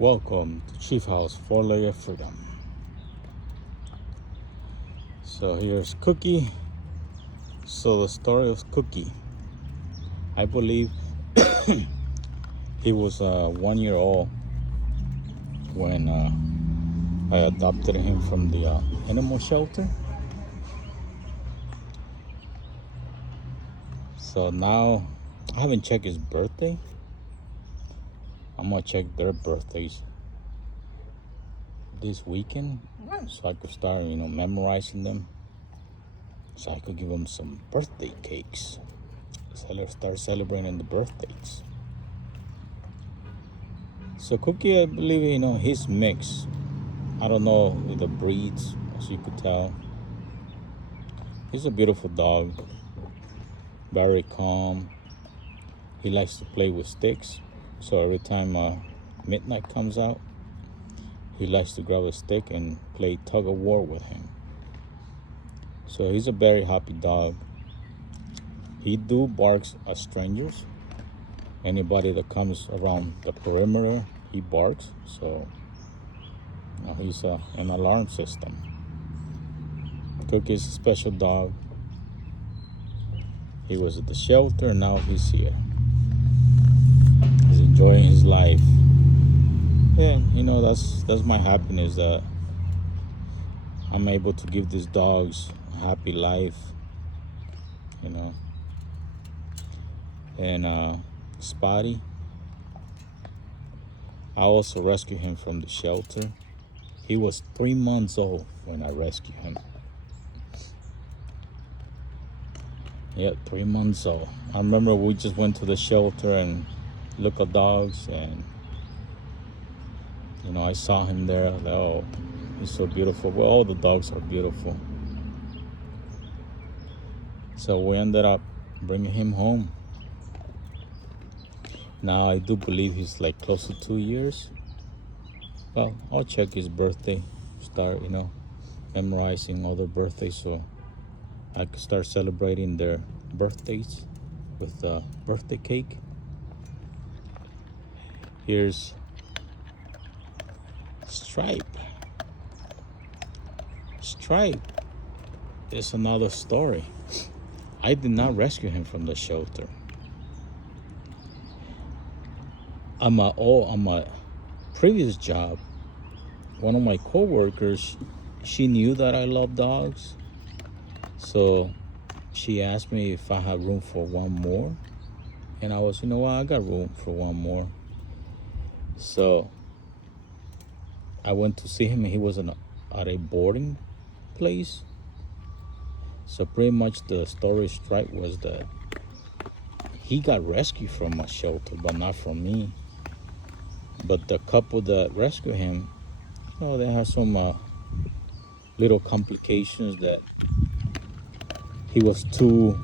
Welcome to Chief House 4-Layer Freedom. So here's Cookie. So the story of Cookie. I believe he was 1 year old when I adopted him from the animal shelter. So now I haven't checked his birthday. I'm gonna check their birthdays this weekend so I could start, memorizing them. So I could give them some birthday cakes. Start celebrating the birthdays. So Cookie, I believe, he's mixed. I don't know with the breeds, as you could tell. He's a beautiful dog, very calm. He likes to play with sticks. So every time midnight comes out, he likes to grab a stick and play tug of war with him. So he's a very happy dog. He barks at strangers. Anybody that comes around the perimeter, he barks. So he's an alarm system. Cookie's a special dog. He was at the shelter, now he's here. He's enjoying his life. Yeah, that's my happiness, that I'm able to give these dogs a happy life. And Spotty, I also rescued him from the shelter. He was 3 months old when I rescued him. Yeah, 3 months old. I remember we just went to the shelter and looked at dogs, and I saw him there. Oh, he's so beautiful. Well, all the dogs are beautiful. So we ended up bringing him home. Now I do believe he's like close to 2 years. Well, I'll check his birthday, start memorizing all their birthdays, so I could start celebrating their birthdays with birthday cake. Here's Stripe. Stripe is another story. I did not rescue him from the shelter. On my previous job, one of my coworkers, she knew that I love dogs, so she asked me if I had room for one more, and I was, I got room for one more. So I went to see him, and he was at a boarding place. So pretty much the story Stripe was that he got rescued from a shelter, but not from me. But the couple that rescued him, they had some little complications, that he was too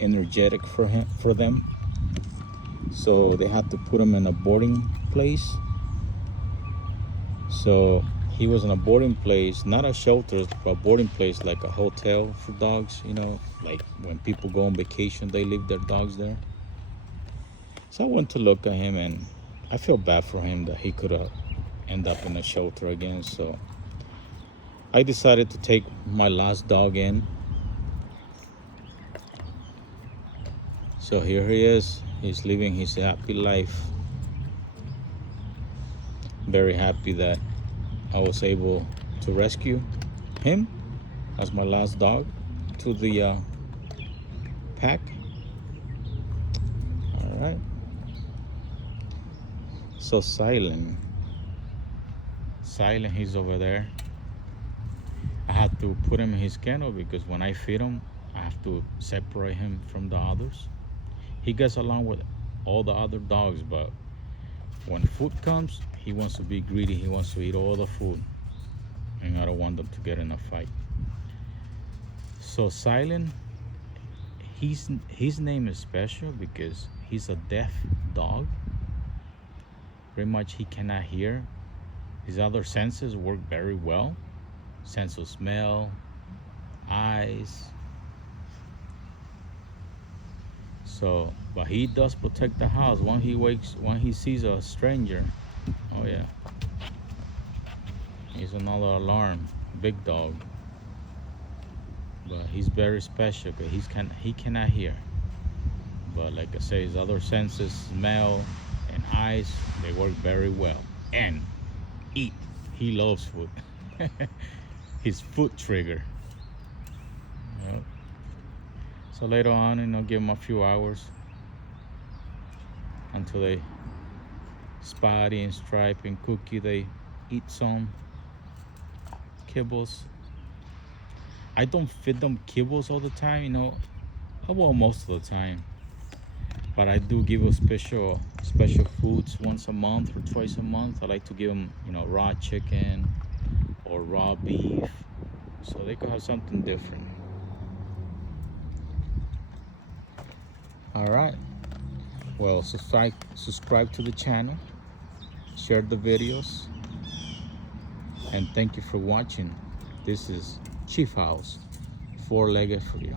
energetic for them. So they had to put him in a boarding place. So he was in a boarding place, not a shelter, but a boarding place, like a hotel for dogs, like when people go on vacation, they leave their dogs there. So I went to look at him, and I feel bad for him that he could end up in a shelter again. So I decided to take my last dog in. So here he is. He's living his happy life. Very happy that I was able to rescue him as my last dog to the pack. All right. So Silent, he's over there. I had to put him in his kennel because when I feed him, I have to separate him from the others. He gets along with all the other dogs, but when food comes, he wants to be greedy. He wants to eat all the food, and I don't want them to get in a fight. So Silent, his name is special because he's a deaf dog. Pretty much he cannot hear. His other senses work very well. Sense of smell, eyes. So, but he does protect the house. When he sees a stranger, Oh yeah. He's another alarm, big dog. But he's very special because he cannot hear. But like I say, his other senses, smell and eyes, they work very well. And eat. He loves food. His food trigger. Yep. So later on, give him a few hours until they Spotty and Stripe and Cookie, they eat some kibbles. I don't feed them kibbles all the time, well, most of the time. But I do give them special foods once a month or twice a month. I like to give them, raw chicken or raw beef, so they could have something different. All right. Well, subscribe to the channel, share the videos, and thank you for watching. This is Chief House, four-legged for you.